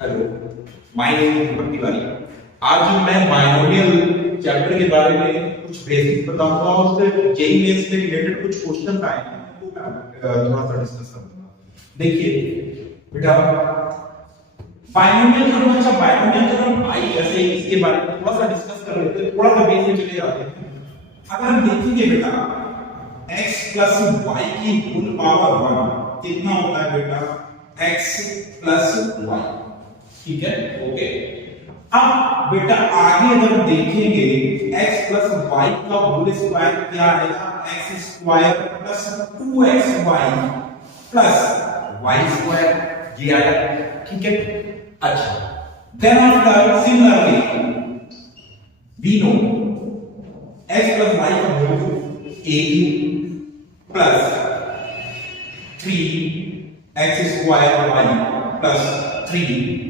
Hello, my name is Deepak Tiwari. आज मैं binomial chapter के बारे में कुछ बेसिक बताऊंगा और उससे जेईई मेंस से रिलेटेड कुछ क्वेश्चन आए हैं वो मैं थोड़ा सा डिस्कस करूंगा। देखिए बेटा, बायनोमियल जो अच्छा बायनोमियल जो हम आई कैसे इसके बारे में थोड़ा सा डिस्कस कर लेते हैं, थोड़ा सा बेसिक चले जाते हैं। अगर हम देखेंगे बेटा x प्लस y की होल पावर 1 कितना होता है बेटा, x प्लस y, ठीक है, ओके। अब बेटा आगे अगर देखेंगे x प्लस y का होल स्क्वायर क्या आएगा, x square plus 2xy plus y square, ये आया, ठीक है। अच्छा, then after similarly we know x plus y का whole a plus 3x square y plus 3xy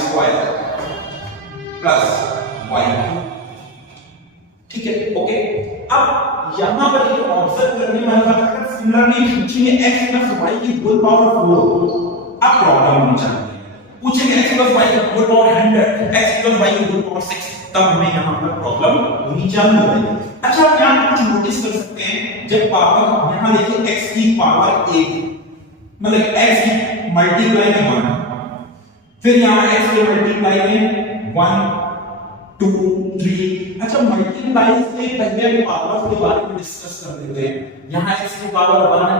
square plus y, ठीक है, ओके। अब यहां पर ये ऑब्जर्व करने वाली बात, अगर सिमिलरली पूछेंगे x प्लस y की होल पावर 4, अब प्रॉब्लम नहीं चाहिए। पूछेंगे x प्लस y की whole power 100, x plus y की होल पावर 6, तब हमें यहां पर प्रॉब्लम होनी चाहिए। अच्छा, आप यहां कुछ नोटिस कर सकते हैं, जब पावर यहां देखिए x की पावर 1 मतलब x की मल्टीप्लाई में 1, फिर यहां x के मल्टीप्लाई में 1 2 3। अच्छा, मल्टीप्लाई से पहले हम पावर के बारे में डिस्कस कर लेते हैं। यहां x की पावर 1 है,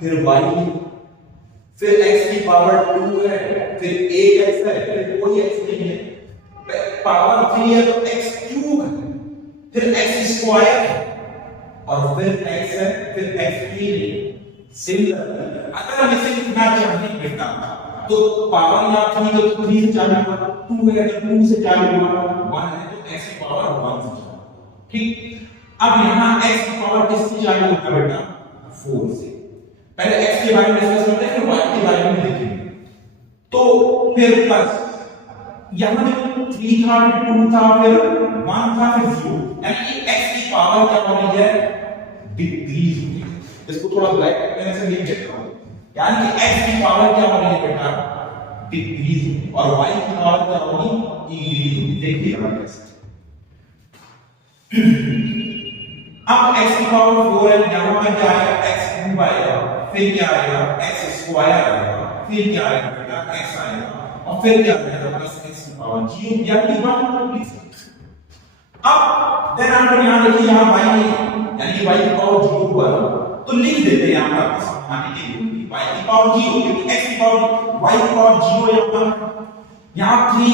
फिर y, फिर x की पावर 2 है, फिर 1x है, फिर कोई x नहीं है, पावर 3 है तो x क्यूब है, फिर x स्क्वायर है, और फिर x है, फिर x3। सिमिलर अगर हम इसे लिखना चाहें बेटा तो पावर यहां 3 तो 3 से चालू होगा, 2 है तो 2 से चालू होगा, 1 है तो x की पावर 1 से चालू होगा, ठीक। अब यहां x की पावर किससे चालू होगा बेटा, 4 से। पहले x के बारे में डिस्कस करते हैं, फिर y के बारे में देखेंगे। तो फिर प्लस यहां में 3 था, फिर 2 था, फिर 1 था, फिर 0, यानी कि x की पावर क्या हो रही है, डिक्रीज हो रही है। इसको थोड़ा ब्लैक पेन से लिख देता हूं, यानी कि x की पावर क्या हो रही है बेटा, डिक्रीज हो रही है, और y की पावर क्या होगी, इंक्रीज होगी। देखिए यहां कैसे, अब x की पावर 4 है, यहां पर क्या आएगा, x क्यूब आएगा, फिर क्या आएगा, x स्क्वायर आएगा, फिर क्या आएगा बेटा, x आएगा, और फिर क्या आएगा प्लस x की पावर 0, यानी 1। अब देन आफ्टर यहां देखिए, यहां y यानी कि y की पावर 0 पर तो लिख देते हैं यहां पर समझाने के लिए y की पावर 0, क्योंकि x की पावर y की पावर 0 यहां 3,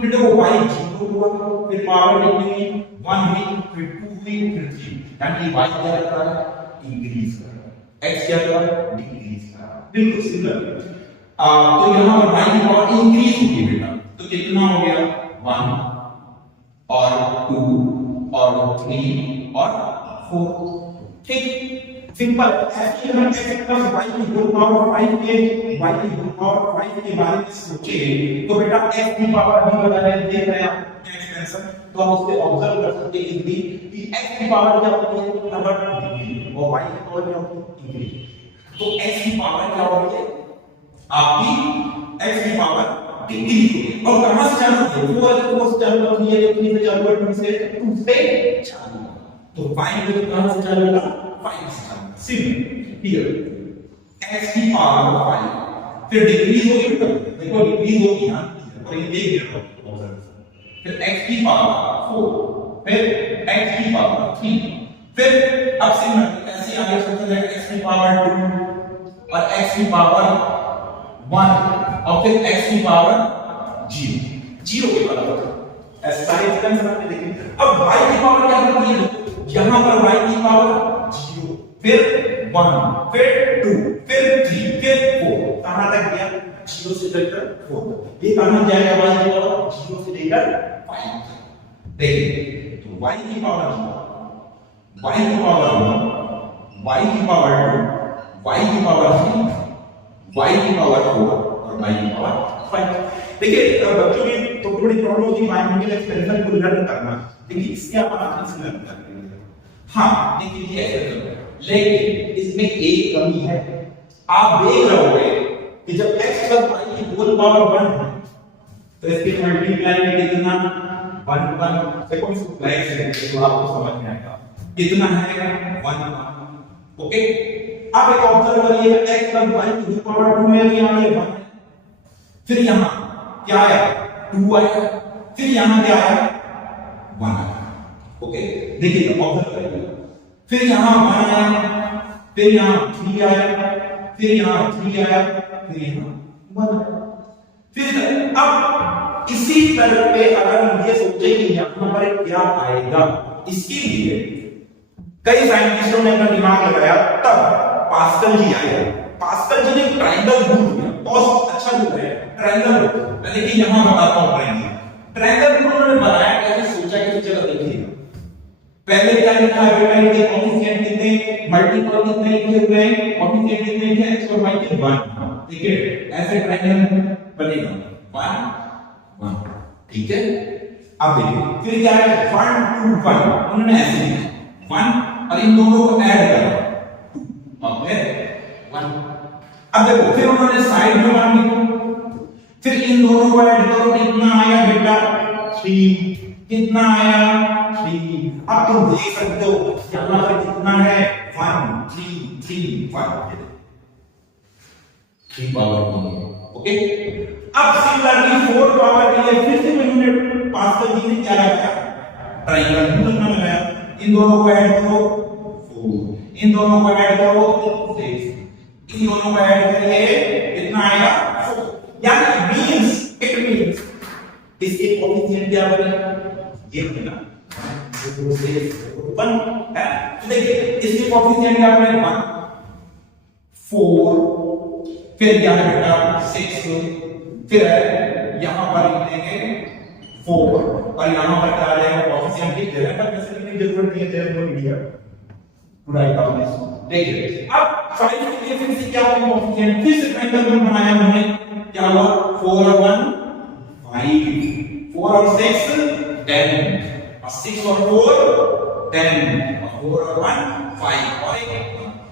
फिर देखो y 0 हुआ, फिर पावर कितनी हुई, 1 हुई, फिर 2 हुई, फिर 3, यानी कि y क्या कर रहा है, इंक्रीज कर रहा है, x क्या कर रहा है, डिक्रीज कर रहा है। बिल्कुल सिमिलर। तो यहां पर y की पावर इंक्रीज होगी बेटा, तो कितना हो गया, 1 और 2 और 3 और 4, ठीक, सिंपल। ऐसे ही हम x प्लस y की होल पावर 5 के y की होल पावर 5 के बारे में सोचे तो बेटा x की पावर भी बता रहे देख रहे हैं आप एक्सपेंशन, तो हम उससे ऑब्जर्व कर सकते हैं इजीली कि x की पावर क्या होती है, नंबर डिग्री, और y की पावर क्या होती है, डिग्री। तो x की पावर क्या होती है, आपकी x की पावर डिग्री होगी, और कहां से चालू होगी, 4 से चालू होती है, 3 से चालू होती है, 2 से चालू, तो 5 को कहां से चालू होगा, 5 से। सिमिलर हियर x की पावर 5 फिर डिक्रीज होगी बेटा, देखो डिक्रीज होगी यहां पर, ये देख रहे हो ऑब्जर्व, फिर x की पावर 4, फिर x की पावर 3, फिर अब सिमिलर ऐसे आगे चलते जाएगा, x की पावर 2 और x की पावर 1 और फिर x की पावर 0 के बराबर। ऐसे सारे एक्सपेंशन आपने देखे। अब y की पावर क्या होती है, यहां पर y की पावर 0, फिर 1, फिर 2, फिर 3, फिर 4, कहां तक गया, 0 से लेकर 4, ये कहां जाएगा, y की पावर 0 से लेकर 5। देखिए तो y की पावर 0, y की पावर 1, y की पावर 2, y की पावर 3, y की पावर 4 और y की पावर 5। देखिए बच्चों में तो थोड़ी प्रॉब्लम होती है बायनोमियल एक्सपेंशन को लर्न करना, देखिए इसके आप आसानी से लर्न कर लेंगे। हां देखिए ये ऐसे करो, लेकिन इसमें एक कमी है, आप देख रहे होंगे कि जब x plus y की होल पावर 1 है तो इसके मल्टीप्लाई में कितना 1 1 देखो इसको ब्लैक से तो आपको समझ में आएगा कितना है 1 1 ओके। अब एक ऑब्जर्व करिए x plus y की होल पावर 2 में यहां ये 1 फिर यहां क्या आया 2 आया फिर यहां क्या आया 1 आया ओके। देखिए ऑब्जर्व करिए फिर यहां 1 आया फिर यहां 3 आया फिर यहां 3 आया फिर यहां 1 आया फिर अब इसी तरह पे अगर हम ये सोचे कि यहां पर क्या आएगा इसके लिए कई साइंटिस्टों ने अपना दिमाग लगाया तब पास्कल जी आए। पास्कल जी ने ट्रायंगल रूल दिया बहुत अच्छा रूल है ट्रायंगल रूल। मैं देखिए यहां बताता हूं ट्रायंगल रूल उन्होंने बनाया कैसे सोचा कि चलो देखिए पहले क्या लिखा है बेटा इनके कोएफिशिएंट कितने मल्टीपल कितने लिखे हुए हैं कोएफिशिएंट कितने लिखे हैं x और y के 1 ठीक है ऐसे ट्रायंगल बनेगा 1 1 ठीक है। अब देखिए फिर क्या है 1 2 1 उन्होंने ऐसे लिखा 1 और इन दोनों को ऐड करा ओके 1। अब देखो फिर उन्होंने साइड में 1 लिखा फिर इन दोनों को ऐड करो कितना आया बेटा 3 कितना आया 3। अब तुम देख सकते हो यहां पर कितना है 1 3 3 1 3 पावर ओके। अब सिमिलरली 4 पावर के लिए फिर से मैंने पास्कल जी ने क्या लगाया ट्रायंगल रूल लगाया इन दोनों को ऐड करो 4 इन दोनों को ऐड करो 6 इन दोनों को ऐड करिए कितना आएगा 4 यानी इट मींस इसके कोएफिशिएंट क्या बने ये बना 2 से 1 है तो देखिए इसके कोएफिशिएंट क्या बने 1 4 फिर क्या है बेटा 6 फिर यहां पर लिख देंगे 4 और यहां पर क्या आ जाएगा कोएफिशिएंट की जगह पर वैसे लिखने की जरूरत नहीं है जरूर नहीं है राइट आपने देखिए। अब 5 के लिए फिर से क्या होगा कोएफिशिएंट फिर से ट्रायंगल रूल बनाया हमने क्या हुआ 4 और 1 5 4 और 6 10 और 6 और 4 10 और 4 और 1 5 और एक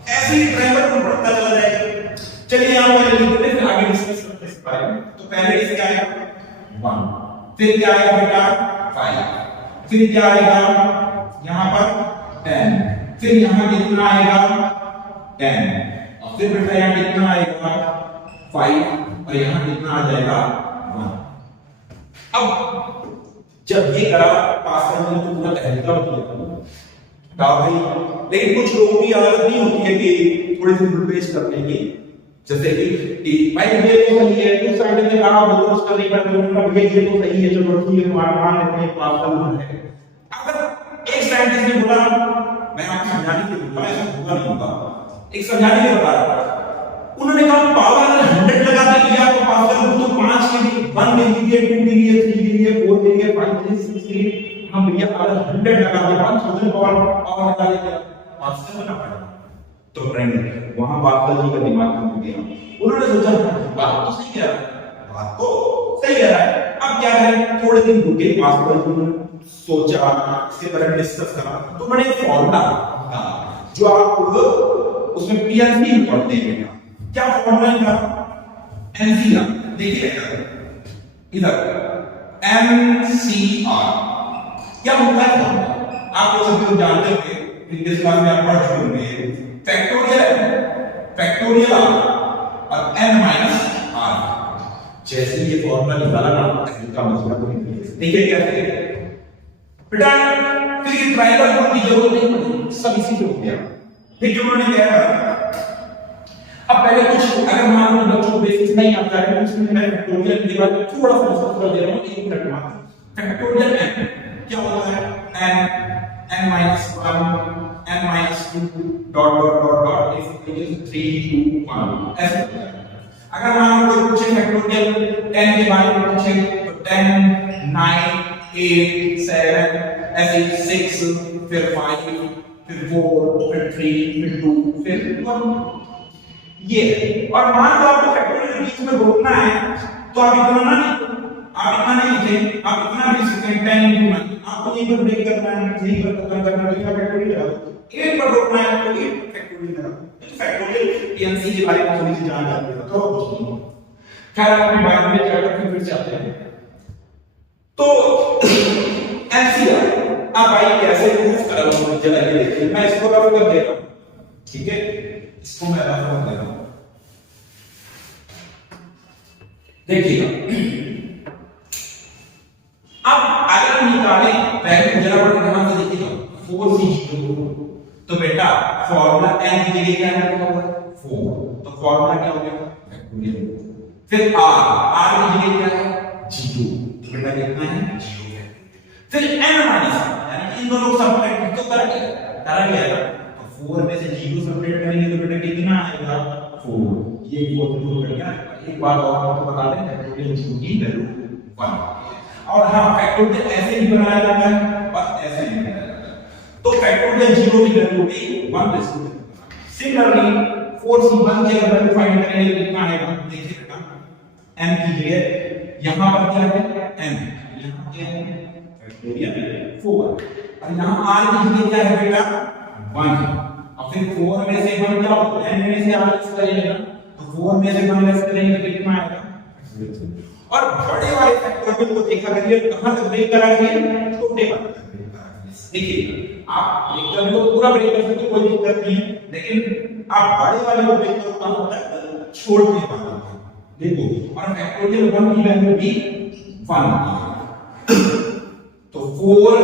ऐसे ही ट्रायंगल रूल बढ़ता चला जाएगा। चलिए यहां पर लिख देते हैं आगे डिस्कस करते हैं इस बारे में। तो पहले इसका आएगा 1 फिर क्या आएगा बेटा 5 फिर क्या आएगा यहां पर 10 फिर यहां कितना आएगा 10 और फिर बेटा यहां कितना आएगा 5 और यहां कितना आ जाएगा 1। अब जब ये करा पास्कल ने तो पूरा तहरीका किया भाई लेकिन कुछ लोगों की आदत नहीं होती है कि थोड़ी सी फुल करने की जैसे कि भाई ये तो सही है उस साइड ने कहा वो तो उसका नहीं करते उनका भैया ये तो सही है चलो ठीक है मान लेते हैं पास्कल रूल है। अगर एक साइंटिस्ट ने बोला मैं आपको समझाने के लिए बोला ऐसा होगा नहीं होगा एक समझाने के बता रहा उन्होंने कहा पावर अगर 100 लगा दिया तो पास्कल रूल तो 5 के लिए 1 के लिए 2 के लिए 3 के लिए 4 के लिए 5 के लिए 6 के लिए हम भैया अगर 100 लगा दे 1000 पावर लगा दे पास्कल बना पड़ेगा तो फ्रेंड वहां पास्कल जी का दिमाग खत्म हो गया। उन्होंने सोचा बात तो सही कह रहा है बात तो सही कह रहा है अब क्या करें थोड़े दिन रुके पास्कल जी ने सोचा इसके बारे में डिस्कस करा तो मैंने एक फॉर्मूला जो आप उसमें पीएनसी में पढ़ते हैं क्या फॉर्मूला इनका एनसीआर देखिए इधर एमसीआर क्या होता है फॉर्मूला आप लोग सभी लोग जानते होंगे इस क्लास में आप पढ़ चुके होंगे फैक्टोरियल और n माइनस r जैसे ये फॉर्मूला निकाला ना इसका मतलब देखिए कैसे बेटा फिर ये ट्रायंगल रूल की जरूरत नहीं पड़ी सब इसी से हो गया। फिर उन्होंने क्या करा अब पहले कुछ अगर मान लो बच्चों को बेसिक्स नहीं आता है तो इसमें मैं फैक्टोरियल के बारे में थोड़ा सा डिस्कस कर दे रहा हूं 1 मिनट में। फैक्टोरियल n क्या होता है n minus 1 n minus 2 dot dot dot dot is equal to 3 2 1 ऐसे होता है। अगर मान लो कोई पूछे फैक्टोरियल 10 के बारे में पूछे तो 10 9 8 7 ऐसे 6 फिर 5 फिर 4 फिर 3 फिर 2 फिर 1 ये और मान लो आपको फैक्टोरियल के बीच में रोकना है तो आप इतना नहीं लिखें आप इतना भी लिख सकते हैं 10 into 9 आपको यहीं पर ब्रेक करना है यहीं पर खत्म करना है तो फैक्टोरियल लगा दो 8 पर रोकना है तो 8 फैक्टोरियल लगा दो। फैक्टोरियल पीएनसी के बारे में थोड़ी सी जान जाती है तो खैर हम अभी बाद में चैप्टर फिर से आते हैं। तो एनसीआर अब भाई कैसे प्रूफ करूंगा, जरा ये देखिए, मैं इसको रफ कर दे रहा हूं, ठीक है, इसको मैं रफ कर दे रहा हूं। देखिएगा अब अगर हम निकालें पहले जरा बड़ा ध्यान से देखिएगा 4c0, तो बेटा फॉर्मूला n की जगह क्या है, 4, तो फॉर्मूला क्या हो गया, फैक्टोरियल। फिर r की जगह क्या है, 0, तो बेटा कितना है, 0 है। फिर n माइनस, यानी इन दोनों को सब्ट्रैक्ट तो करा गया है, तो 4 में से 0 सब्ट्रैक्ट करेंगे तो बेटा कितना आएगा, 4। ये इक्वल टू हो गया। एक बात और आपको बता दें, फैक्टोरियल 0 की वैल्यू 1 और हां फैक्टोरियल ऐसे ही बनाया जाता है, बस ऐसे ही बनाया जाता है। तो फैक्टोरियल 0 की वैल्यू भी 1 रेज़ टू। सिमिलरली 4c1 की अगर वैल्यू फाइंड करेंगे तो कितना आएगा, देखिए बेटा n की जगह यहां पर क्या है, n, यहां क्या है, फैक्टोरियल 4, और यहां r की जगह क्या है बेटा, 1 है। अब फिर 4 में से 1 क्या होगा, n में से r लेस करेंगे ना, तो 4 में से 1 लेस करेंगे तो कितना आएगा, और बड़े वाले फैक्टोरियल को देखा करिए कहां तक ब्रेक करा दिए, छोटे वाले तक ब्रेक करा दिए। देखिए आप ब्रेक करने को पूरा ब्रेक कर सकते, कोई दिक्कत नहीं है, लेकिन आप बड़े वाले को ब्रेक करो कहां तक, छोटे वाले को देखो। और फैक्टोरियल 1 की वैल्यू भी 1 तो 4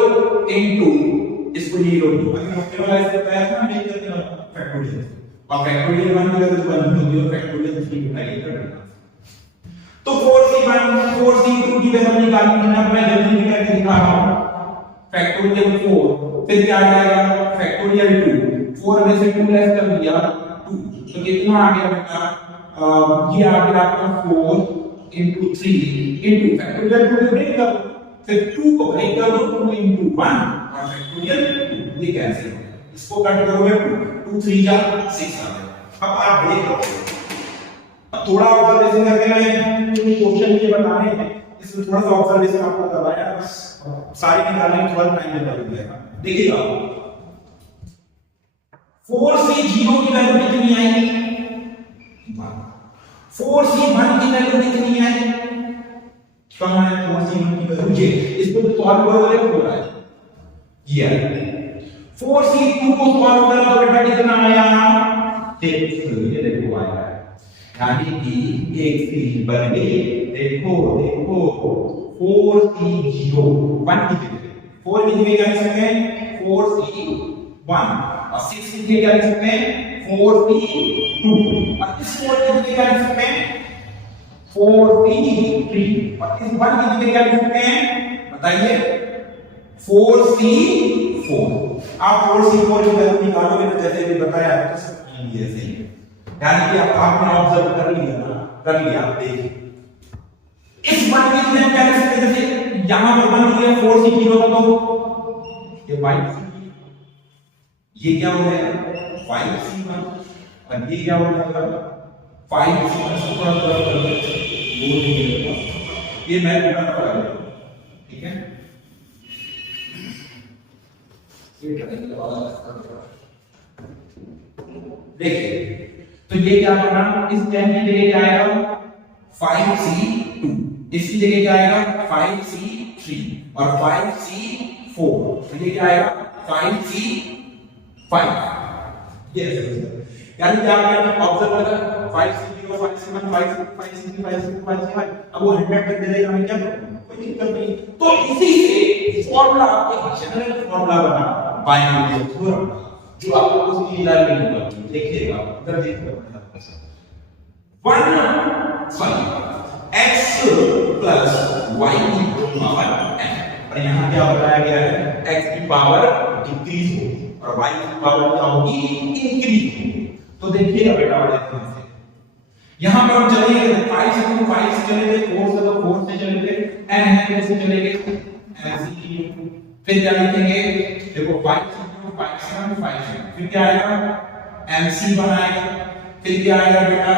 into इसको ये लो, अगर आपके वाला ऐसे बताया था ब्रेक करने वाला फैक्टोरियल, और फैक्टोरियल 1 की वैल्यू 1 होगी और फैक्टोरियल 3 बताइए करना। तो 4c1 4c2 की वैल्यू निकालनी है ना, मैं जल्दी निकाल के दिखा रहा हूं। फैक्टोरियल 4, फिर क्या आ जाएगा, फैक्टोरियल 2, 4 में से 2 लेस कर दिया 2, तो कितना आ गया बेटा, ये आ गया आपका 4 into 3 into फैक्टोरियल 2 को ब्रेक कर दो, फिर 2 को ब्रेक कर दो, 2 into 1 और फैक्टोरियल 2, ये कैंसिल हो गया, इसको कट करोगे 2 3 जा 6 आ गया। अब आप ब्रेक करो, थोड़ा ऑब्जर्वेशन करके मैं क्वेश्चन ये बताने हैं, इसमें थोड़ा सा ऑब्जर्वेशन आपको करवाया, बस सारी निकालने में थोड़ा टाइम लग जाएगा। देखिएगा 4c0 की वैल्यू कितनी आएगी, 4c1 की वैल्यू कितनी है, कहां है 4c1 की वैल्यू, ये इसको सॉल्व करोगे 4 आएगा, ये है 4c2 को सॉल्व करो तो बेटा कितना आया, ये देखो आया, यानी कि एक चीज बन गई। देखो देखो 4c0 1 की जगह 4 की जगह क्या लिख सकते हैं, 4c1, और 6 की जगह क्या लिख सकते हैं, 4c2, और इस 4 की जगह क्या लिख सकते हैं, 4c3, और इस 1 की जगह क्या लिख सकते हैं, बताइए 4c4। आप 4c4 की वैल्यू निकालोगे तो जैसे भी बताया तो सब ये सही है, यानी कि आपने ऑब्जर्व कर लिया ना, कर लिया, आप देखिए इस 1 की जगह क्या लिख सकते हैं, जैसे यहां पर 1 लिया 4c0 का, तो ये 5c, ये क्या हो जाएगा 5c1, और ये क्या हो जाएगा 5c1, थोड़ा थोड़ा वो नहीं, ये मैं पूरा कर रहा हूं, ठीक है, देखिए तो ये क्या बना, इस 10 की जगह क्या आएगा 5c2, इसकी जगह क्या आएगा 5c3, और 5c4, तो ये क्या आएगा 5c5, ये यानी क्या आपने ऑब्जर्व करा 5c0 5c1 5c3 5c2 5c5, अब वो 100 तक दे देगा, मैं क्या करूं, कोई दिक्कत नहीं। तो इसी से फार्मूला एक जनरल फार्मूला बना बाइनोमियल थ्योरम, जो आपको कुछ क्लियर नहीं होगा, देखिएगा इधर देखिएगा 1 x plus y की पावर n, और यहाँ क्या बताया गया है, x की पावर डिक्रीज होगी और y की पावर क्या होगी, इंक्रीज होगी। तो देखिएगा बेटा बड़े ध्यान से, यहाँ पर हम चलेंगे 5 से तो 5 से चलेंगे, 4 से तो 4 से चलेंगे, n है से चलेंगे n, फिर क्या लिखेंगे, देखो 5 से 5 से 5 से, फिर क्या आएगा mc1 आएगा, फिर क्या आएगा बेटा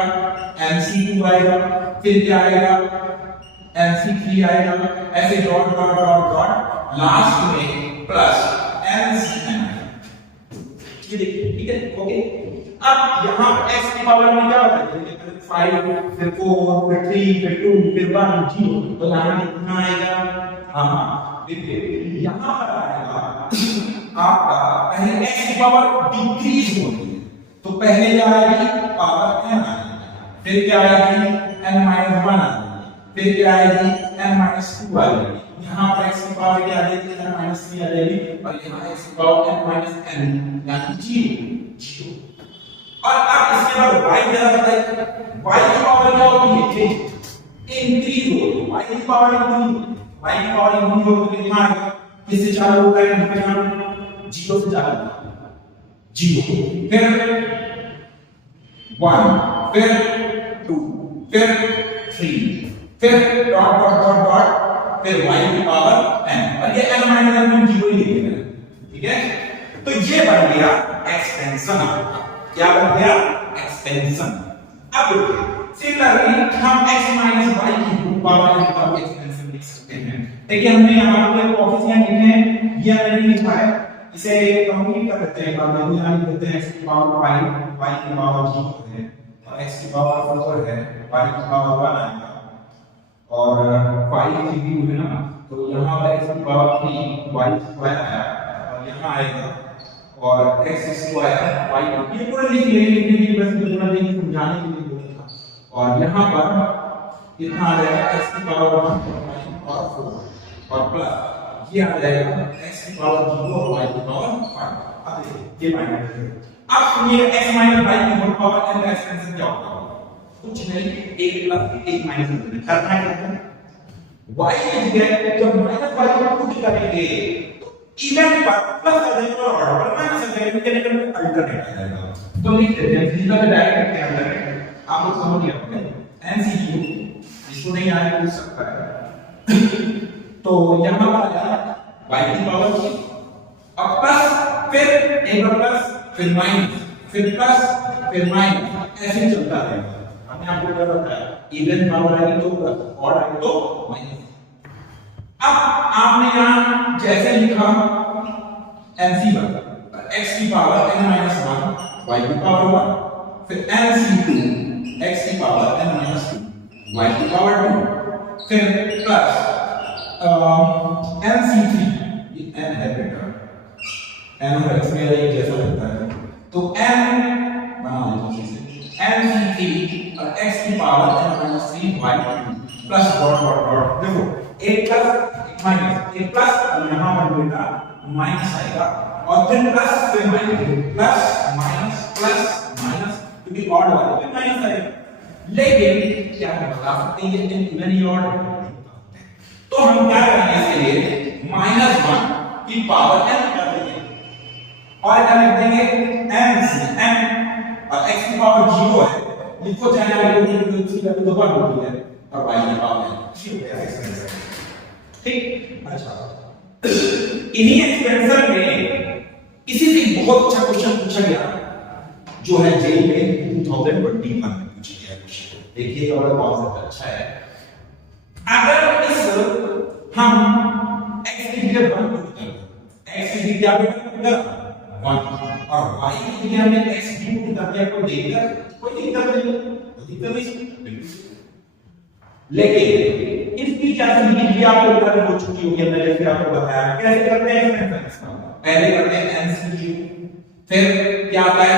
mc2 आएगा, फिर क्या आएगा mc3 आएगा, ऐसे dot dot dot dot last में प्लस mcn, ये देखिए, ठीक है, ओके। अब यहां x की पावर में क्या होता है, 5 फिर 4 फिर 3 फिर 2 फिर 1 0 तो यहाँ कितना आएगा हाँ देखिए यहाँ पर आएगा आपका पहले x की पावर डिक्रीज होती है तो पहले क्या आएगी पावर n आएगी फिर क्या आएगी n - 1 आएगी फिर क्या आएगी n - 2 आएगी यहाँ पर x की पावर क्या आ जाएगी n - 3 आ जाएगी और यहाँ x की पावर n - n यानी 0 और अब इसके बाद y जरा बताइए y की पावर क्या होती है इंक्रीज होती है y की पावर इंक्रीज होती है कितना आएगा किससे चालू होता है इंटीग्रेशन 0 से चालू होता है 0 फिर 1 फिर 2 फिर 3 फिर डॉट डॉट डॉट डॉट फिर y की पावर n और ये n - n 0 ही लिखे हैं ठीक है तो ये बन गया एक्सपेंशन आपका क्या बन गया एक्सपेंशन अब सिमिलरली हम x - y की पावर n का एक्सपेंशन लिख सकते हैं देखिए हमने यहां पर कोएफिशिएंट लिखे हैं ये मैंने लिखा है इसे कंप्लीट कर देते हैं बाद में यहाँ लिख देते हैं x की पावर 5 y की पावर 0 है और x की पावर 4 है y की पावर 1 आएगा और 5 की भी है ना तो यहाँ पर x की पावर 3 y स्क्वायर आया और यहाँ आएगा और x स्क्वायर y ये पूरा लिख लेंगे क्योंकि बस इतना देखिए समझाने के लिए बोला था और यहाँ पर इतना आ जाएगा x की पावर 1 और y की पावर 4 और प्लस ये आ जाएगा x की पावर 0 और y की पावर 5 अब देखिए ये माइनस है अब सुनिए x - y की होल पावर n का एक्सपेंशन क्या होगा कुछ नहीं 1 प्लस 1 माइनस करना है y की जगह जब माइनस y को पुट करेंगे तो इवन पर प्लस आ जाएगा और ऑर्डर पर माइनस आ जाएगा मैकेनिकल में अल्टरनेट आ जाएगा तो लिख देते हैं सीधा डायरेक्ट के अंदर है आप लोग समझ गए होंगे एमसीक्यू इसको नहीं आया पूछ सकता है तो यहां पर आया y की पावर 3 अब प्लस फिर एक बार प्लस फिर माइनस फिर प्लस फिर माइनस ऐसे चलता रहेगा हमने आपको क्या बताया इवन पावर आएगी तो प्लस और आएगी तो माइनस अब आपने यहां जैसे लिखा mc1 x की पावर n - 1 y की पावर 1 फिर mc2 x की पावर n - 2 y की पावर 2 फिर प्लस mc3 ये n है बेटा n और x में एक जैसा लगता है तो n बना लेते हैं mc3 और x की power n - 3 y plus dot dot dot देखो एक प्लस एक माइनस एक प्लस और यहां पर बेटा माइनस आएगा और फिर प्लस फिर माइनस प्लस माइनस क्योंकि ऑड वाले पे माइनस आएगा लेकिन क्या हम बता सकते हैं ये इवन ही ऑड तो हम क्या करेंगे इसके लिए -1 की पावर n कर देंगे और क्या लिख देंगे n और x की पावर 0 है लिखो चाहे आप लिखो इसकी वैल्यू तो 1 होती है और y की पावर 0 है ठीक अच्छा इन्हीं एक्सपेंशन में इसी से बहुत अच्छा क्वेश्चन पूछा गया जो है जेई में 2021 में पूछा गया क्वेश्चन देखिए और कॉन्सेप्ट अच्छा है अगर इस हम x की जगह 1 पुट कर x की जगह क्या पुट कर 1 और y की जगह हमने x भी पुट कर दिया कोई दिक्कत नहीं लेकिन इसकी क्या तरीके भी आपको बताने हो चुकी होगी हमने जैसे आपको बताया कैसे करते हैं एक्सपेंशन पहले करते हैं एमसीक्यू फिर क्या आता है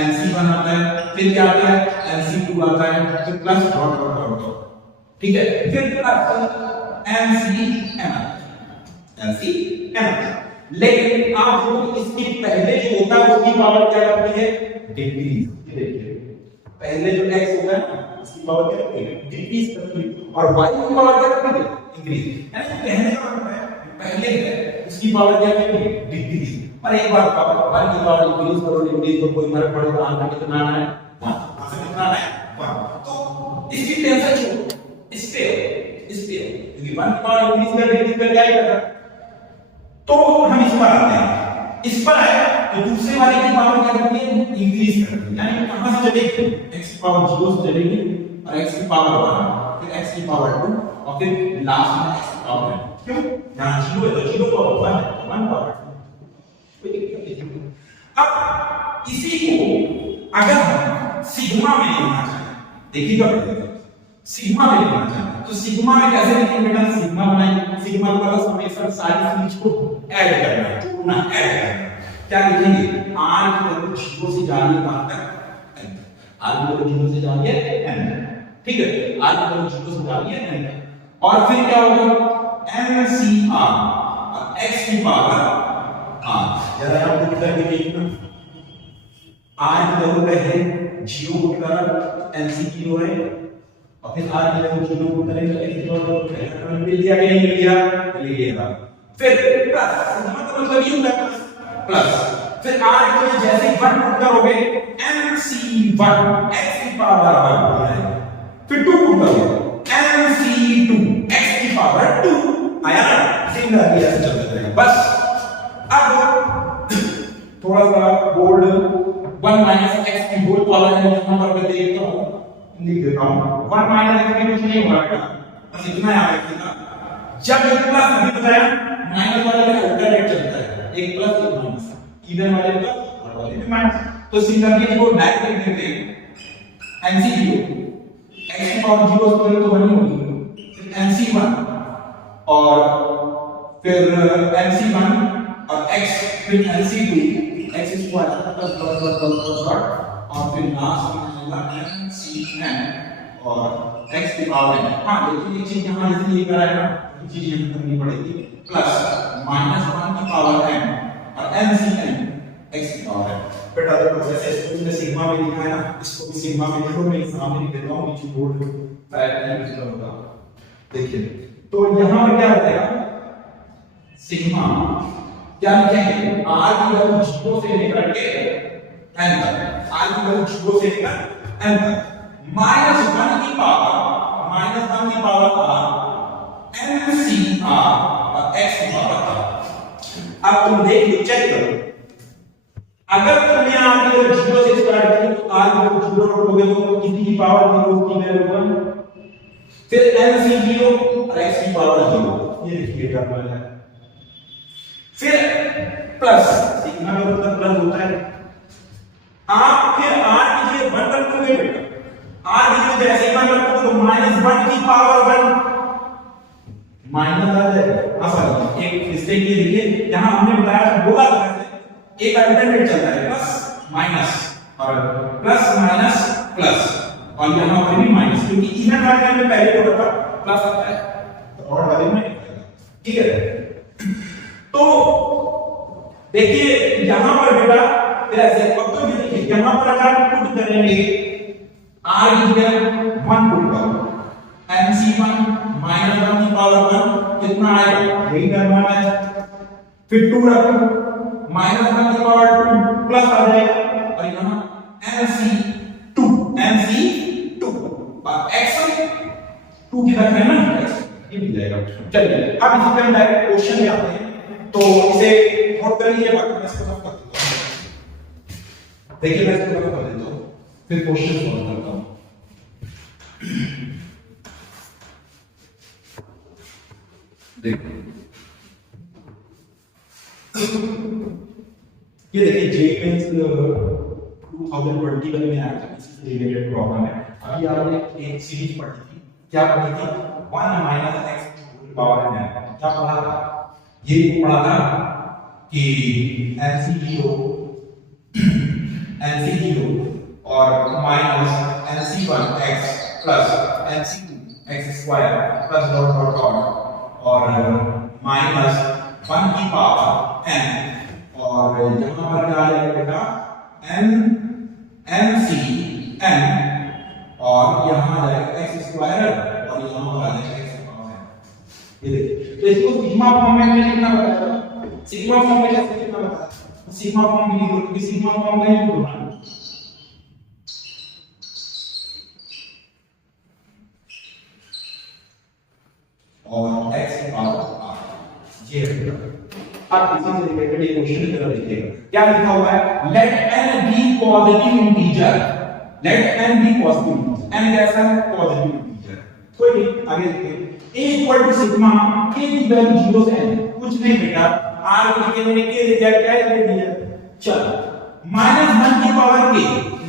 एमसी1 आता है फिर क्या आता है एमसी2 आता है फिर प्लस डॉट डॉट डॉट ठीक है फिर प्लस एमसीएन लेकिन आप देखो इसकी पहले जो होता है उसकी पावर क्या होती है डिक्रीज देखिए पहले जो x होगा उसकी पावर क्या होती है डिक्रीज करती है और y की पावर क्या करती है इंक्रीज यानी कहने का मतलब है पहले है उसकी पावर क्या होती है डिक्रीज और एक बार y की पावर इंक्रीज करो डिक्रीज तो कोई फर्क पड़ेगा आंसर कितना आना है आंसर कितना आना है तो इसकी टेंशन छोड़ो इस पे क्योंकि 1 की पावर इंक्रीज कर डिक्रीज कर क्या ही कर तो हम इस पर आते हैं इस पर आए तो दूसरे वाले की पावर क्या करती है इंक्रीज करती है यानी कहां से चलेगी x की पावर 0 से चलेगी और x की पावर 1 फिर x की पावर 2 और फिर लास्ट में x की पावर 1 क्यों यहां 0 है तो 0 पावर 1 है 1 पावर 2 कोई दिक्कत नहीं अब इसी को अगर हम सिग्मा में लिखना चाहें देखिएगा बेटा, सिग्मा में लिखना चाहते हैं तो सिग्मा में कैसे लिखेंगे बेटा, सिग्मा बनाएंगे, सिग्मा का मतलब समेशन सारी चीज को ऐड करना है, जोड़ना, ऐड करना है। क्या लिखेंगे, r की वैल्यू 0 से जा रही है कहां तक, n तक, r की वैल्यू 0 से जा रही है n तक, ठीक है, r की वैल्यू 0 से जा रही है n तक, और फिर क्या होगा NCR और x की पावर r, जरा आप पुट करके देखना, r की वैल्यू पे है 0 पुट करा, NC 0 है, और फिर r की वैल्यू 0 पुट करेंगे तो x की वैल्यू मिल गया कि नहीं मिल गया, मिल गया, फिर प्लस मतलब ये होगा प्लस, फिर r की वैल्यू जैसे 1 पुट करोगे NC1 x की पावर 1 आएगा, फिर 2 पुट करोगे NC2 x की पावर 2 आया ना, सिमिलरली ऐसे चलता रहेगा बस। अब थोड़ा सा बोल्ड 1 माइनस x की होल पावर है, यहां पर मैं देखता हूं, लिख देता हूं 1 माइनस x में कुछ नहीं होगा बेटा, बस इतना याद रखिएगा, जब ये प्लस दिख जाए माइनस वाले में अल्टरनेट चलता है, एक प्लस एक माइनस, इधर वाले प्लस और वाले में माइनस, तो सिमिलरली इसको डायरेक्ट लिख देते हैं NC0 x की पावर 0 स्क्वायर तो बनी होगी, फिर NC1 और फिर NC1 और x, फिर NC2 x स्क्वायर प्लस और फिर लास्ट में आएगा NCn और x की पावर n। हां देखिए एक चीज यहां जैसे ये करा है ना, ये चीज यहां करनी पड़ेगी, प्लस -1 की पावर n और NCn x की पावर n। बेटा देखो जैसे स्कूल में सिग्मा में लिखा है ना, इसको भी सिग्मा में लिखो, मैं सामने लिख देता हूं, नीचे बोर्ड शायद नहीं लिखा होगा, देखिए तो यहां पर क्या होता है, सिग्मा क्या लिखेंगे, r की वैल्यू 0 से लेकर के n तक, r की वैल्यू 0 से लेकर n तक, -1 की पावर r NCr और x की पावर r। अब तुम देख लो, चेक करो, अगर तुमने r की वैल्यू 0 से स्टार्ट की तो r की वैल्यू 0 रखोगे तो कितनी की पावर 0 की वैल्यू 1, फिर NC0 और x की पावर 0, ये लिखिए टर्म है, फिर प्लस, सिग्मा का मतलब प्लस होता है, आप फिर r की जगह 1 रखोगे बेटा, r की जगह जैसे 1 रखोगे तो -1 की पावर 1 माइनस आ जाएगा। सॉरी एक मिस्टेक ये देखिए, यहां हमने बताया बोला था एक अल्टरनेट चलता है प्लस माइनस और प्लस माइनस प्लस, और यहां पर भी माइनस, क्योंकि इधर वाले में पहले को था प्लस आता है तो और वाले में ठीक है। तो देखिए यहां पर बेटा फिर ऐसे अब तो ये देखिए यहां पर अगर पुट करेंगे r की जगह 1 पुट करो, NC1 -1 की पावर 1 कितना आएगा, यही टर्म है, फिर 2 रखो -1 की पावर 2 प्लस आ जाएगा, और यहां NC2 और x 2 की तरफ है ना, x ये मिल जाएगा। चलिए अब इसी पे हम डायरेक्ट क्वेश्चन में आते हैं, तो इसे नोट कर लीजिए, बाकी मैं इसको सब कर देता हूं, देखिए मैं इसको कर देता हूं, फिर क्वेश्चन सॉल्व करता हूं। देखिए ये देखिए जेमेंस 2021 में आया था, इसी से रिलेटेड प्रॉब्लम है। अभी आपने एक सीरीज पढ़ी थी, क्या पढ़ी थी, 1 - x की पावर n, क्या पढ़ा था, ये पढ़ा था कि NC0 और -NC1x plus NC2x square plus dot dot dot और -1 की पावर n, और यहां पर क्या आ जाएगा बेटा NCn, और यहां आ जाएगा x स्क्वायर और यहां पर आ जाएगा x पावर n। ये देखिए तो इसको सिग्मा फॉर्म में लिखना बताया था, सिग्मा फॉर्म में कैसे लिखना बताया, सिग्मा फॉर्म में लिखो, क्योंकि सिग्मा फॉर्म में ही लिखना है, और x की पावर r, ये है। अब इसी से रिलेटेड एक क्वेश्चन की तरह देखिएगा, क्या लिखा हुआ है, let n be positive integer, let n be positive integer, n कैसा है, पॉजिटिव इंटीजर, कोई नहीं, आगे देखिए a equal to sigma k की वैल्यू 0 से n, कुछ नहीं बेटा, r की जगह मैंने k ले दिया, क्या ले दिया, चलो -1 की पावर k,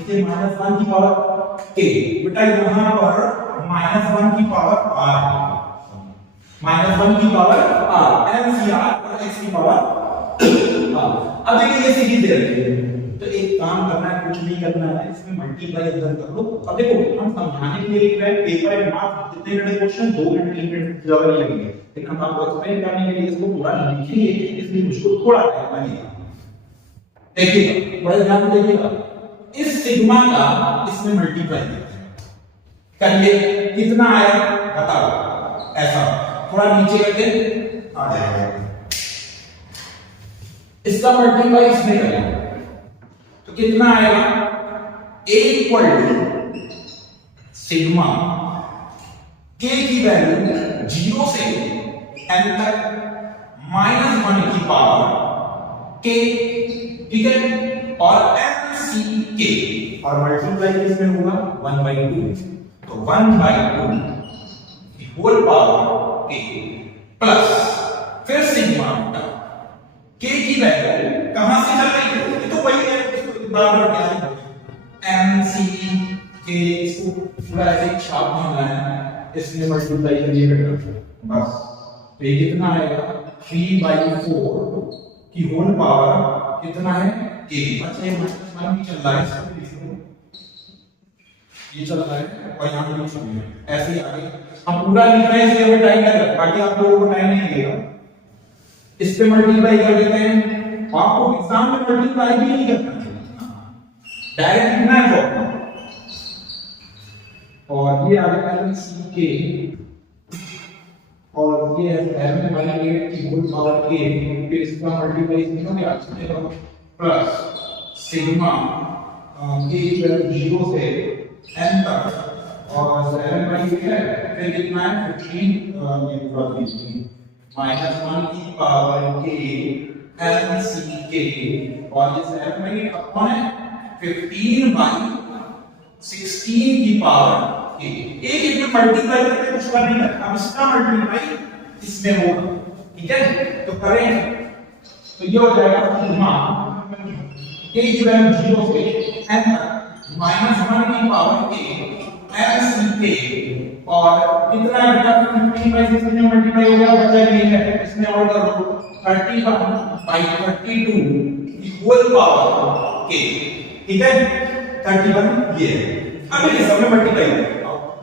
नीचे -1 की पावर k। बेटा यहाँ पर -1 की पावर r है, -1 की पावर r, NCR और x की पावर r। अब देखिए ये सीरीज दे रखी है, तो एक काम करना है, कुछ नहीं करना है, इसमें मल्टीप्लाई अंदर कर लो। अब देखो हम समझाने के लिए लिख रहे हैं, पेपर है मार्क्स कितने मिनट क्वेश्चन 2 मिनट 3 मिनट ज्यादा नहीं लगेंगे, लेकिन हम आपको एक्सप्लेन करने के लिए इसको पूरा लिखेंगे, इसलिए मुझको थोड़ा टाइम लगेगा। देखिए बड़े ध्यान से देखिएगा, इस सिग्मा का इसमें मल्टीप्लाई करिए, कितना आया बताओ, ऐसा थोड़ा नीचे करके आ जाएगा, इसका मल्टीप्लाई इसमें करें तो कितना आएगा, a equal to sigma k की वैल्यू 0 से n तक -1 की पावर k, ठीक है, और mck, और मल्टीप्लाई किसमें होगा 1/2, तो 1/2 की होल पावर k प्लस फिर सिग्मा k की वैल्यू कहां से चल रही है, ये तो वही है बराबर क्या है mck, इसको पूरा ऐसे छाप देना है, इसमें मल्टीप्लाई करिए बेटा बस, तो ये कितना आएगा 3/4 की होल पावर कितना है k। अच्छा ये -1 भी चल रहा है, ये चल रहा है और यहाँ पे लिखिए ऐसे ही आगे हम पूरा लिख रहे हैं, इसलिए हमें टाइम लगेगा, बाकी आप लोगों को टाइम नहीं लगेगा। इस पे मल्टीप्लाई कर देते हैं, आपको एग्जाम में मल्टीप्लाई भी नहीं करना है, डायरेक्ट लिखना है, और ये आ गया mck और ये है m/8 की होल पावर k, फिर इसका मल्टीप्लाई हो गया प्लस सिग्मा k की वैल्यू 0 से n तक और 7/8 है, फिर कितना है 15 -1 की पावर k mck, और ये 7/8 अपॉन 15/16 की पावर k। एक इसमें मल्टीप्लाई करके कुछ करना नहीं है, अब इसका मल्टीप्लाई इसमें होगा, ठीक है, तो करें तो ये हो जाएगा सिग्मा k की वैल्यू 0 से n तक -1 की पावर k mck, और कितना बेटा 15/16 में मल्टीप्लाई हो गया, बचा ये है, इसमें और करो 31/32 की होल पावर k, ठीक है, 31 ये है। अब ये सब में मल्टीप्लाई करें,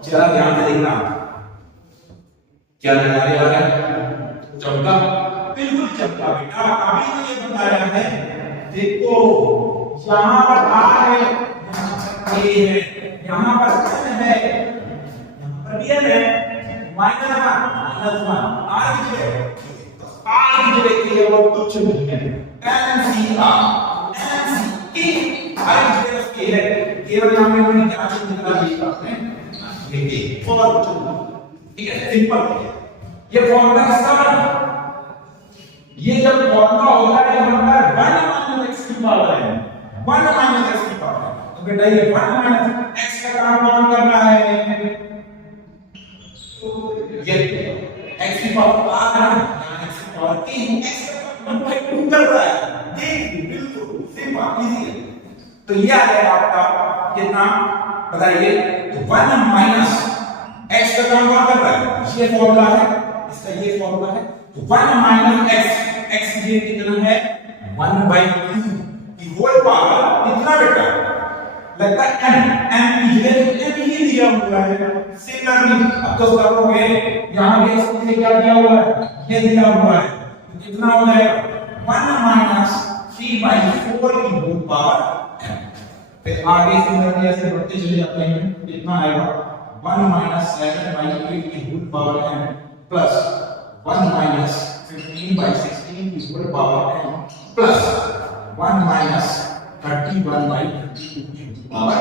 जरा ध्यान से देखना, क्या नजारे आ रहा है, चमका, बिल्कुल चमका बेटा, अभी तो ये बताया है, देखो यहाँ पर r है, यहाँ पर a है, यहाँ पर n है, यहाँ पर b है, -1 r की जगह के लिए वो कुछ नहीं है, mcr mck r की जगह के है, केवल यहाँ में मैंने क्या चीज निकाला लिखा आपने देखिए, और ठीक है, सिंपल ये फॉर्मूला किसका बना, ये जब फॉर्मूला होता है बनता है 1 - x की पावर है, 1 - x की पावर, तो बेटा ये 1 - x का काम कौन कर रहा है, ये x की पावर आ रहा है, x की पावर 3, x का 1/2 कर रहा है, देख बिल्कुल सिंपल इजी है। तो ये आ जाएगा आपका कितना बताइए, तो 1 - x का काम कौन कर रहा है, ये फॉर्मूला है, इसका ये फॉर्मूला है, तो 1 - x ये कितना है 1/2 की होल पावर कितना बेटा लगता है m की जगह m ही दिया हुआ है, सिमिलरली अब तो करोगे यहां पे इसके क्या दिया हुआ है, ये दिया हुआ है, तो कितना हो जाएगा 1 - 3/4 की होल पावर m। फिर आगे सिमिलरली ऐसे बढ़ते चले जाते हैं, कितना आएगा 1 - 7/8 की होल पावर m प्लस 1 - 15/16 की होल पावर m प्लस 1 - 31/32 की पावर।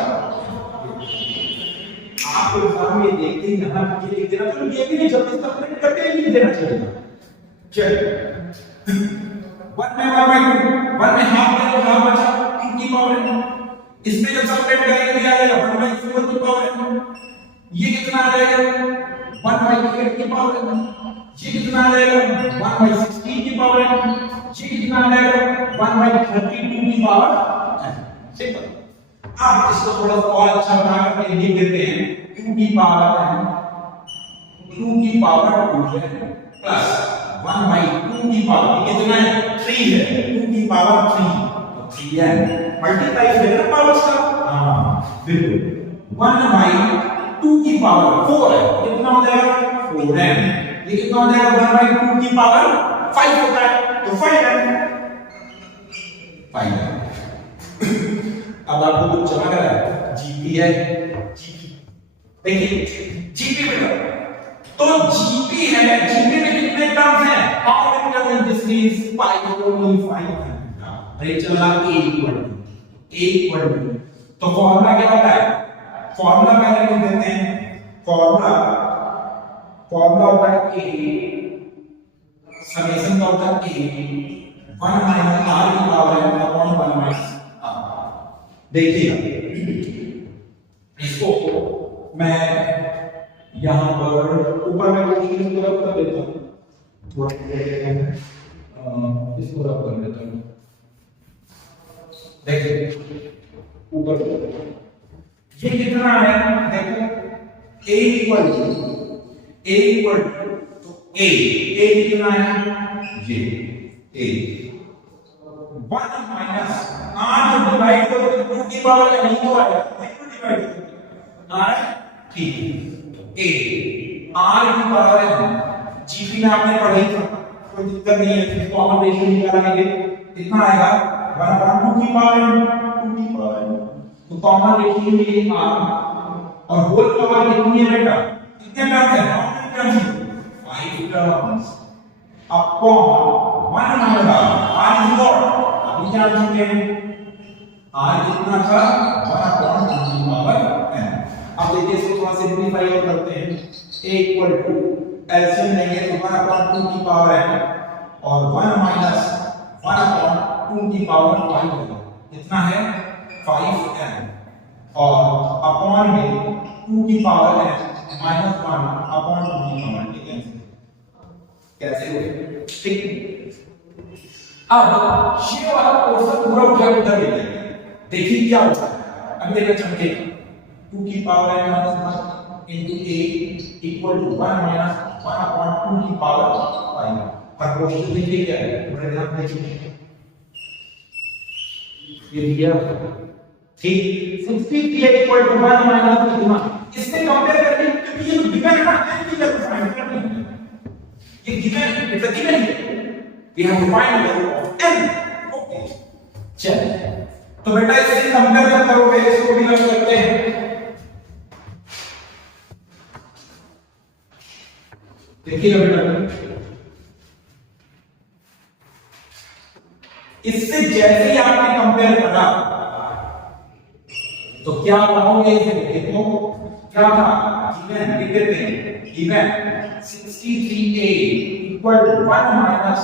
आप एग्जाम में देखते हैं यहां ये लिख देना, तो ये भी नहीं चलता, इसका प्रिंट करके लिख देना चाहिए। चलिए 1 में 1/2, 1 में हाफ है तो हाफ बचा 2 की पावर, इसमें जब सब्ट्रैक्ट करेंगे क्या आएगा 1/4 की पावर, ये कितना आ जाएगा 1/8 की पावर, ये कितना आ जाएगा 1/16 की पावर, ये कितना आ जाएगा 1/32 की पावर। सिंपल अब इसको थोड़ा और अच्छा बना करके लिख देते हैं 2 की पावर n 2 की पावर 2 है प्लस 1 by 2 की पावर कितना है 3 है 2 की पावर 3 तो 3n मल्टीप्लाई करें ना पावर्स का हाँ बिल्कुल 1 by 2 की पावर 4 है कितना हो जाएगा 4n ये कितना हो जाएगा 1 by 2 की पावर 5 होता है तो 5n 5n अब आपको कुछ जमा करा है जीपी है जीपी देखिए जीपी बेटा तो जीपी है जीपी में कितने टर्म्स हैं how many terms in this is 5 only 5 अरे चला a इक्वल टू तो फॉर्मूला क्या होता है फॉर्मूला पहले लिख देते हैं फॉर्मूला होता है a समेशन का होता है a 1 माइनस r की पावर n अपॉन 1 माइनस देखिए इसको मैं यहां पर ऊपर में क्वेश्चन को रख कर देता हूं थोड़ा इसको रख कर देता हूं देखिए ऊपर ये कितना है देखो a इक्वल तो a कितना है ये a 1 माइनस r जो डिवाइड करो तो 2 की पावर नहीं तो आएगा नहीं डिवाइड करो r ठीक है a r की पावर है जीपी में आपने पढ़ी था कोई दिक्कत नहीं है कॉमन रेशियो निकालेंगे कितना आएगा 1 by 2 की पावर तो कॉमन रेशियो ये r और होल पावर कितनी है बेटा कितने टर्म्स है how many terms 5 terms upon 1 minus r is what अभी जान चुके हैं r कितना था 1 अपॉन 2 की पावर n अब देखिए इसको थोड़ा सिंपलीफाई और करते हैं a इक्वल टू एलसीएम लेंगे तो 1 अपॉन 2 की पावर n और 1 माइनस 1 अपॉन 2 की पावर 5 होगा कितना है 5n और अपॉन में 2 की पावर n माइनस 1 अपॉन 2 की पावर ठीक है कैसे हो ठीक अब ये वाला पोर्शन पूरा उठा के उधर ले जाएंगे देखिए क्या होता है अब देखिए चमकेगा 2 की power n minus 1 into a equal to 1 minus 1 upon 2 की पावर 5 प्रपोर्शन देखिए क्या है थोड़ा ध्यान देखिए ये दिया ठीक 63 equal to 1 minus कितना इससे कंपेयर करके क्योंकि ये गिवन है ना n की वैल्यू फाइंड करनी है ये given it's a given we have to find the value of n okay चलिए तो बेटा इससे कंपेयर जब करोगे इसको भी लग सकते हैं देखिए बेटा इससे जैसे ही आपने कंपेयर करा तो क्या पाओगे इसे देखो क्या था गिवन लिख देते हैं given 63a equal to 1 minus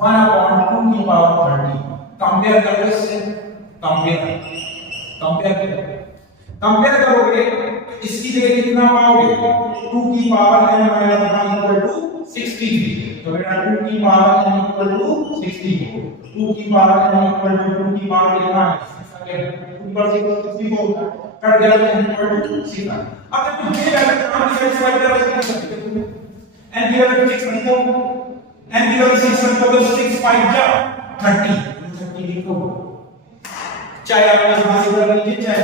1 upon 2 की पावर 30 कंपेयर करो इससे कंपेयर करोगे तो इसकी जगह कितना पाओगे 2 की power n minus 1 equal to 63 तो बेटा 2 की पावर n इक्वल टू 64 2 की पावर n इक्वल टू 2 की पावर कितना है ऊपर से 64 होगा कट गया तो n इक्वल टू 6 अब जब तुम ये वैल्यू आप सेटिस्फाई कर रहे हो n की वैल्यू 6 नहीं तो n की वैल्यू 6 तो 6 5 जा 30 लिखो चाहे आप यहां से कर लीजिए चाहे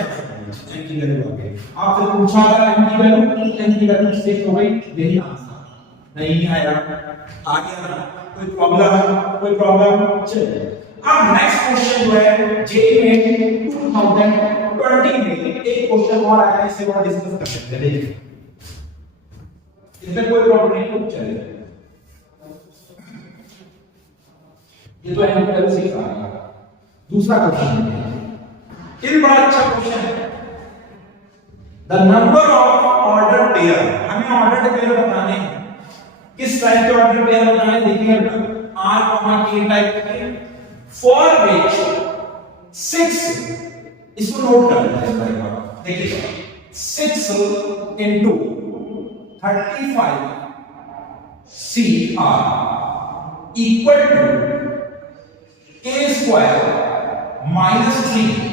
n की वैल्यू आ गई आपसे पूछा था n की वैल्यू 6 हो गई यही आंसर नहीं आया आ गया ना कोई प्रॉब्लम चलिए अब नेक्स्ट क्वेश्चन जो है जेईई में 2020 में एक क्वेश्चन और आया है इसे और डिस्कस कर सकते हैं देखिए इसमें कोई प्रॉब्लम नहीं तो चलिए ये तो एम लेवल 6 आ गया दूसरा क्वेश्चन ये बड़ा अच्छा क्वेश्चन है the number of order pair हमें ऑर्डर पेयर बताने हैं किस टाइप के ऑर्डर पेयर बताने देखिए r k टाइप के फॉर विच 6 इसको नोट कर लेते हैं एक बार देखिए 6 into 35 cr equal to k square minus 3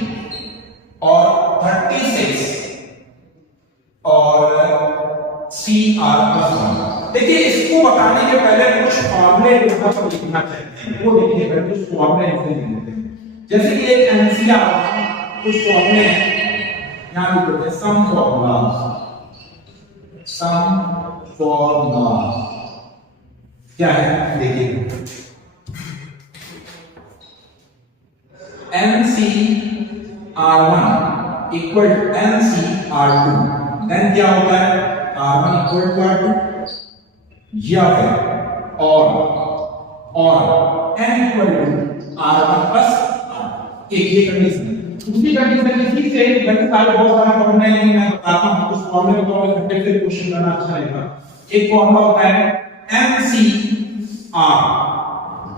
और आर प्लस वन। देखिए इसको बताने के पहले कुछ फॉर्मूले यहाँ पर लिखना चाहते हैं, वो देखिए पहले कुछ फॉर्मूले ऐसे लिख लेते हैं। जैसे कि एक एनसीआर कुछ फॉर्मूले हैं यहाँ लिख देते हैं, सम फॉर्मूला क्या है देखिए, NCR1 equal to NCR2, then क्या होता है R1 इक्वल टू R2 या फिर और N equal to R1 plus R, एक ये कंडीशन है। दूसरी कंडीशन इसी से गणित सारे बहुत सारे फॉर्मूले हैं, लेकिन मैं बताता हूं कुछ फॉर्मूले को और घंटे से क्वेश्चन करना अच्छा रहेगा। एक फॉर्मूला होता है NCR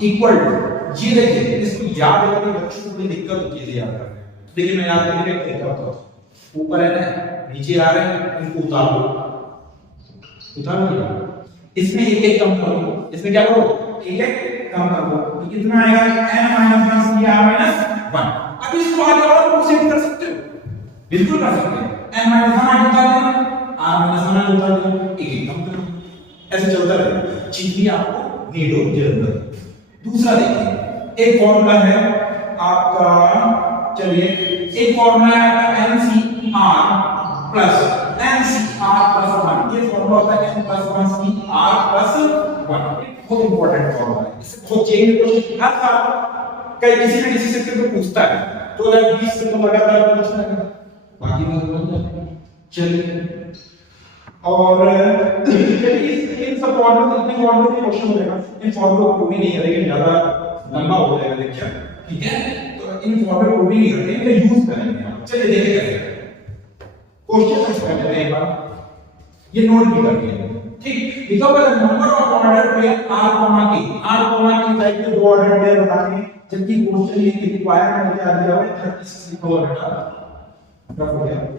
इक्वल टू, ये देखिए इसको याद करने में बच्चों को बड़ी दिक्कत होती है याद करने में। देखिए मैं याद करने में क्या होता है, ऊपर है ना नीचे आ रहे हैं, इनको उतार दो इसमें एक एक कम करो, इसमें क्या करो एक एक कम कर दो, तो कितना आएगा n - CR - 1। अब इसको आगे और प्रोसीड कर सकते हो, बिल्कुल कर सकते हैं। n - 1 उतार देना, r - 1 उतार देना, एक एक कम कर दो, ऐसे चलता रहेगा, चीज भी आपको नीड हो जरूरत। दूसरा देखिए एक फॉर्मूला है आपका, चलिए एक फॉर्मूला है आपका NCR प्लस 1, ये फॉर्मूला होता है n + 1 CR + 1, बहुत इंपॉर्टेंट फॉर्मूला है, इससे बहुत चेंज क्वेश्चन हर साल कई किसी न किसी सेक्टर में पूछता है, तो लाइक 20 से तो लगातार पूछना है, बाकी बात बन जाती है। चलिए और इन सब फॉर्मूले इतने फॉर्मूले के क्वेश्चन हो जाएगा, इन फॉर्मूले को भी नहीं करेंगे, ज्यादा लंबा हो जाएगा लेक्चर, ठीक है, तो इन फॉर्मूले को भी नहीं करते हैं, इन्हें यूज करेंगे हम। चलिए देखें कैसे क्वेश्चन समझ लेते हैं एक बार, ये नोट भी कर लिया, ठीक। लिखा हुआ है number of order pair r, type के दो ऑर्डर पेयर बताने, जबकि क्वेश्चन ये रिक्वायरमेंट क्या दिया हुआ है 36 लिखा हुआ है,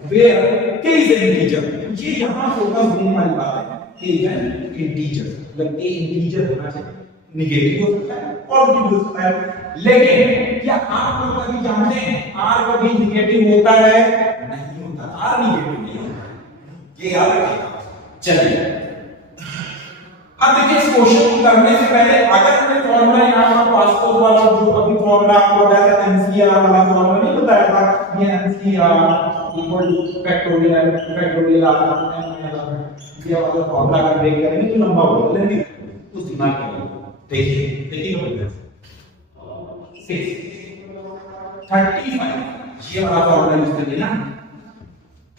where k is an integer, ये यहां फोकस देने वाली बात है, k is an integer, मतलब k इंटीजर होना चाहिए, नेगेटिव हो सकता है पॉजिटिव हो सकता है, लेकिन क्या आप लोग कभी जानते हैं r कभी नेगेटिव होता है? नहीं होता, r नेगेटिव नहीं होता, ये याद रखिएगा। चलिए अब देखिए इस क्वेश्चन को करने से पहले अगर हमने फॉर्मूला यहां पर वास्तव वाला जो अभी फॉर्मूला आपको बताया था NCR वाला फॉर्मूला नहीं बताया था, ये NCR इक्वल टू फैक्टोरियल ये वाला फॉर्मूला अगर ब्रेक करेंगे तो लंबा हो जाएगा, लेकिन उस दिमाग में देखिए बोलते हैं 35 ये वाला फॉर्मूला यूज करके ना,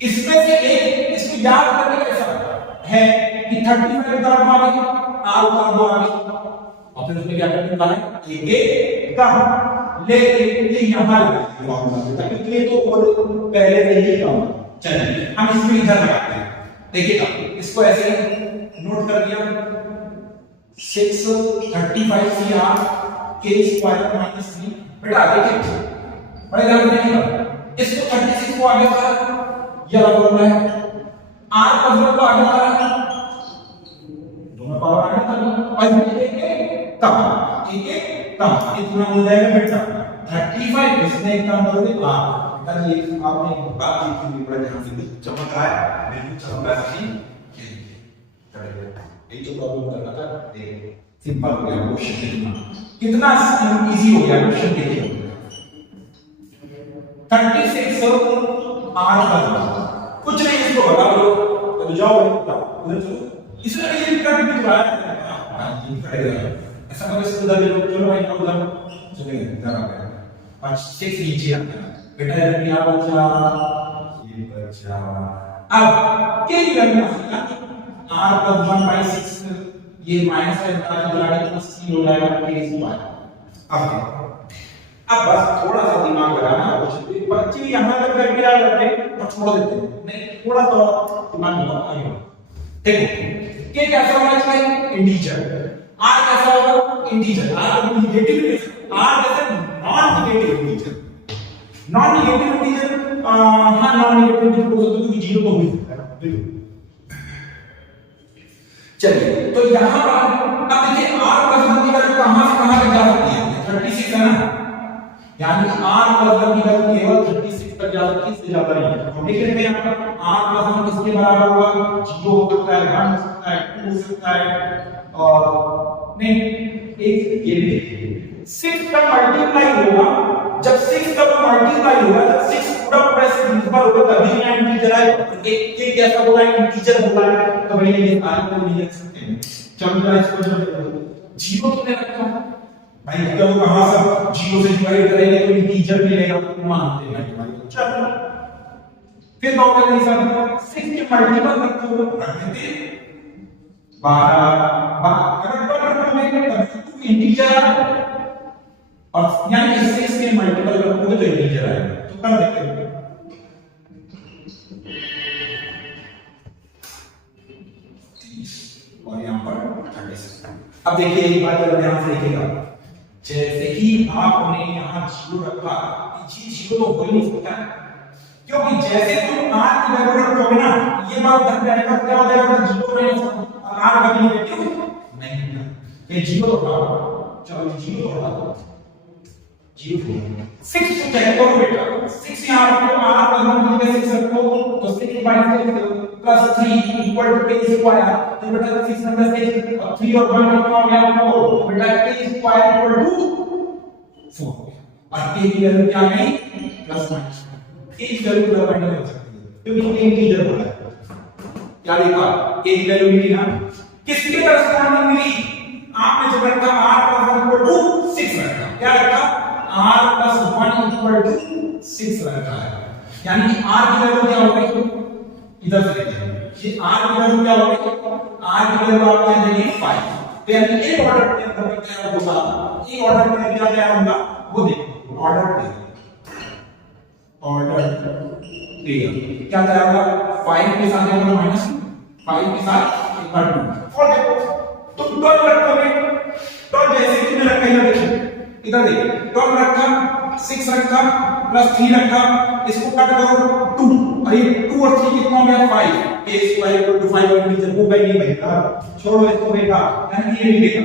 इसमें से एक इसको याद करने का ऐसा है कि 35 उतार दो आगे, r उतार दो आगे, और फिर उसमें क्या करना है एक कम, लेकिन ये यहां फॉर्मूला क्योंकि ये तो पहले से ही कम। चलिए हम इसमें इधर लगाते हैं, देखिएगा इसको ऐसे नोट कर दिया 635 CR k स्क्वायर माइनस 3, बेटा देखिए बड़े ध्यान रखिएगा, इसको 36 को आगे बढ़ा, ये वाला फॉर्मूला है, r का को आगे बढ़ा, दोनों पावर आगे तक, और एक कम इतना हो जाएगा बेटा 35, इसमें एक कम करोगे बेटा, ये आपने बात की बड़े ध्यान से चमक रहा है, बिल्कुल चमक रहा है, ये जो प्रॉब्लम करना था देखिए सिंपल हो गया क्वेश्चन, कितना इजी हो गया क्वेश्चन, देखिए 36 r का कुछ नहीं, इसको बता दो तो जाओ उधर चलो, इसमें ये कट भी रहा है, हां ये कटेगा, ऐसा करो इसको उधर चलो भाई उधर चलेंगे, इधर आ गया 5 6 नीचे आ गया बेटा, ये क्या बचा, ये बचा, अब क्या करना है r + 1/6, ये माइनस का निकाल के प्लस 3 हो जाएगा k स्क्वायर। अब बस थोड़ा सा दिमाग लगाना, कुछ बच्चे यहां तक करके आ जाते हैं और छोड़ देते हैं, नहीं थोड़ा सा दिमाग लगाओ। देखो k कैसा होना चाहिए इंटीजर, r कैसा होगा इंटीजर, r नेगेटिव, r कैसा non negative integer, non negative integer, हां नॉन नेगेटिव इंटीजर हो सकता है क्योंकि 0 तो हो ही सकता है, बिल्कुल। चलिए तो यहां पर अब देखिए r प्लस 1 की वैल्यू कहां से कहां तक जा सकती है, 36 है ना, यानी r प्लस 1 की वैल्यू केवल 36 तक जा सकती है, इससे ज्यादा नहीं है। हम देख लेते हैं यहां पर r प्लस 1 किसके बराबर होगा, 0 हो सकता है, 1 हो सकता मिल सकता है और नहीं एक ये भी देखिए 6 का मल्टीप्लाई होगा जब 6 का मल्टीप्लाई होगा जब 6 पूरा पूरा से डिविजिबल होगा तभी यहाँ इंटीजर आएगा एक एक कैसा बोला है इंटीजर बोला है तो भैया ये आगे को नहीं लिख सकते हैं चलो जरा इसको जो जीरो कितने रखा भाई क्या वो कहां से जीरो से डिवाइड करेंगे तो इंटीजर मिलेगा मानते हैं चलो फिर क्या करेंगे सर 6 के मल्टीपल रखो रख देते 12 अगर 12 रखोगे तब इंटीजर और यानी कि 6 के मल्टीपल रखोगे तो इंटीजर आएगा तो कर देते हैं और यहाँ पर 36 अब देखिए एक बात अगर ध्यान से देखिएगा जैसे ही आपने यहाँ जीरो रखा ये जीरो तो हो ही नहीं सकता क्योंकि जैसे तुम r की वैल्यू रखोगे ना ये बात ध्यान रखना क्या हो जाएगा जीरो माइनस r का नेगेटिव नहीं ये जीरो तो होगा चलो जीरो तो होगा जीरो 6 को चेक करो बेटा 6 यहां रखो r का 6 रखो तो 6 by 6 plus 3 equal to k square तो बेटा 6 नंबर 6 और 3 और 1 कितना हो गया 4 तो बेटा k स्क्वायर इक्वल टू 4 और k की वैल्यू क्या गई प्लस माइनस k की वैल्यू प्लस माइनस हो सकती है क्योंकि k इंटीजर बोला है क्या देखा k की वैल्यू मिली ना किसके करस्पॉन्डिंग मिली आपने जब रखा r प्लस 1 इक्वल टू 6 रखा क्या रखा r प्लस 1 इक्वल टू 6 रखा है यानी कि r की वैल्यू क्या हो गई इधर से देखिए ये r की वैल्यू क्या हो गई r की वैल्यू आप क्या देंगे 5 तो यानी एक ऑर्डर के अंदर क्या होगा एक ऑर्डर में क्या होगा वो देखो ऑर्डर पे क्या होगा 5 के साथ क्या माइनस 5 के साथ एक बार 2 और देखो तुम 12 रखोगे तो जैसे कि मैंने रखा इधर देखो इधर देखो 12 रखा 6 रखा प्लस 3 रखा इसको कट करो 2 और ये 2 और 3 कितना हो गया 5 a स्क्वायर इक्वल टू 5 और नीचे वो भाई नहीं बेटा छोड़ो इसको बेटा यानी ये भी देखा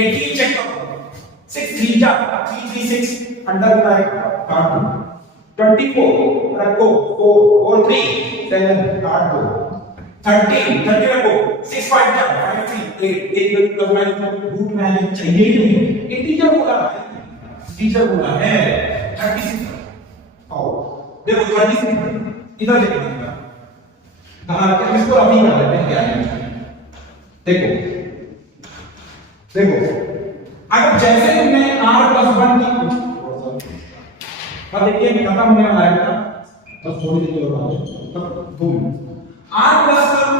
18 चेक करो 6 3 जा 3 3 6 अंडर ब्रैकेट काट 24 रखो 4 और 3 7 काट दो 13 रखो 6 5 जा 5 3 8 1 प्लस माइनस रूट में आने चाहिए ही नहीं इंटीजर बोला है इंटीजर बोला है 36 आओ देखो 36 इधर देखो कहां क्या इसको अभी कर लेते हैं क्या है देखो अगर जैसे तुमने r प्लस 1 की अब देखिए खत्म होने वाला है तो थोड़ी देर और बाद 2 r प्लस 1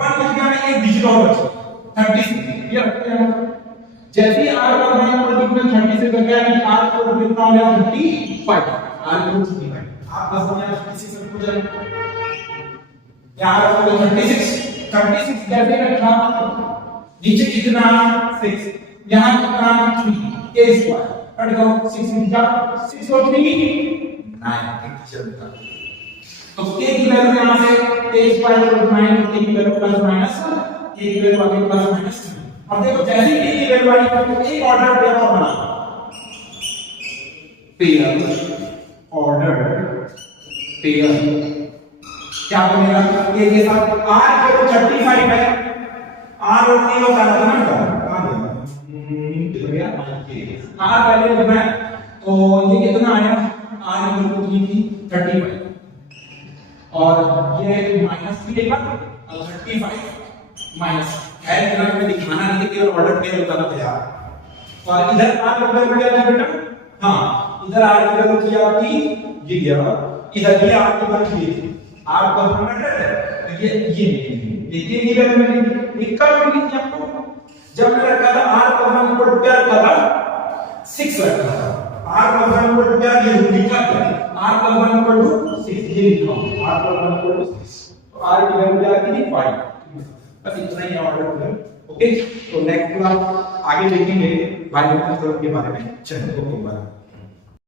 बच गया ना एक डिजिट और बचा 36 ये रखते हैं जैसे ही r का मान को 30 से कर गया कि r को कितना हो गया 55 r को 55 आप बस यहाँ 36 रख जाए यहाँ रखो 36 कैसे रखा नीचे कितना 6 यहाँ कितना 3 a स्क्वायर कट करो 6 निकला 6 और 3 9 इंटीजर का तो k की वैल्यू यहाँ से a स्क्वायर + 9 k की वैल्यू प्लस माइनस k की वैल्यू आगे प्लस माइनस अब देखो जैसे k की वैल्यू आई तो एक ऑर्डर पेयर और बना पेयर क्या बनेगा a के साथ r को 35 है r और t होता है ना कहां गया r वैल्यू लिखना है तो ये कितना आया r इक्वल टू थी 35 और ये माइनस भी देगा 35 माइनस है इतना में दिखाना नहीं कि ऑर्डर पेयर बताना था यार और इधर r की वैल्यू क्या थी बेटा हां इधर r की वैल्यू थी आपकी ये गया इधर ये r की वैल्यू थी r को 100 है तो ये ये वैल्यू मिली इसका मिली थी आपको जब मैं रखा था r को 1 इक्वल टू क्या रखा था 6 रखा था r को 1 इक्वल टू क्या ये लिखा था r को 1 इक्वल टू 6 ये लिखा r को 1 इक्वल टू 6 तो r की वैल्यू क्या थी 5 बस इतना ही ऑर्डर करें ओके तो नेक्स्ट क्लास आगे देखेंगे बायोलॉजिकल के बारे में चलो ओके बाय